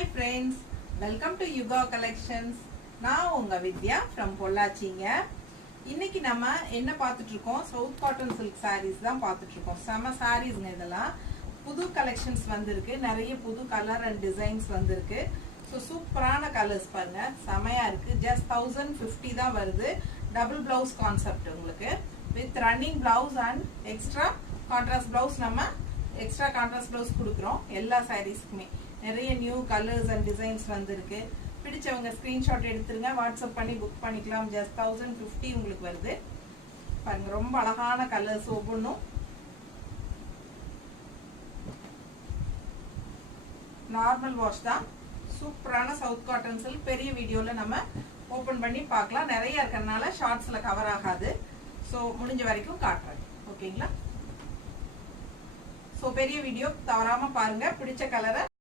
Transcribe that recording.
Hi friends, welcome to Yuga Collections. நான் உங்க வித்யா from பொள்ளாச்சிங்க. இன்னைக்கு நம்ம என்ன பார்த்துட்டு இருக்கோம்? சவுத் காட்டன் சில்க் sarees தான் பார்த்துட்டு இருக்கோம். சம sareesங்க இதெல்லாம். புது கலெக்ஷன்ஸ் வந்திருக்கு. நிறைய புது கலர் அண்ட் டிசைன்ஸ் வந்திருக்கு. ஸோ சூப்பரான கலர்ஸ் பாருங்க. செமையா இருக்கு. ஜஸ்ட் 1050 தான் வருது. டபுள் பிளவுஸ் கான்செப்ட் உங்களுக்கு. With running blouse and extra contrast blouse நம்ம எக்ஸ்ட்ரா கான்ட்ராஸ்ட் பிளவுஸ் கொடுக்குறோம் எல்லா சாரீஸ்க்குமே. நிறைய நியூ கலர்ஸ் அண்ட் டிசைன்ஸ் வந்திருக்கு. பிடிச்சவங்க ஸ்கிரீன்ஷாட் எடுத்துருங்க, வாட்ஸ்அப் பண்ணி புக் பண்ணிக்கலாம். ஜஸ்ட் 1050 உங்களுக்கு வருது. பாருங்க ரொம்ப அழகான கலர்ஸ் ஒவ்வொன்றும். நார்மல் வாஷ் தான். சூப்பரான சவுத் காட்டன் சில்க். பெரிய வீடியோல நம்ம ஓபன் பண்ணி பார்க்கலாம். நிறைய இருக்கறனால ஷார்ட்ஸ்ல கவர் ஆகாது. ஸோ முடிஞ்ச வரைக்கும் காட்டுறேன். ஓகேங்களா? ஸோ பெரிய வீடியோ தவறாம பாருங்க. பிடிச்ச கலரை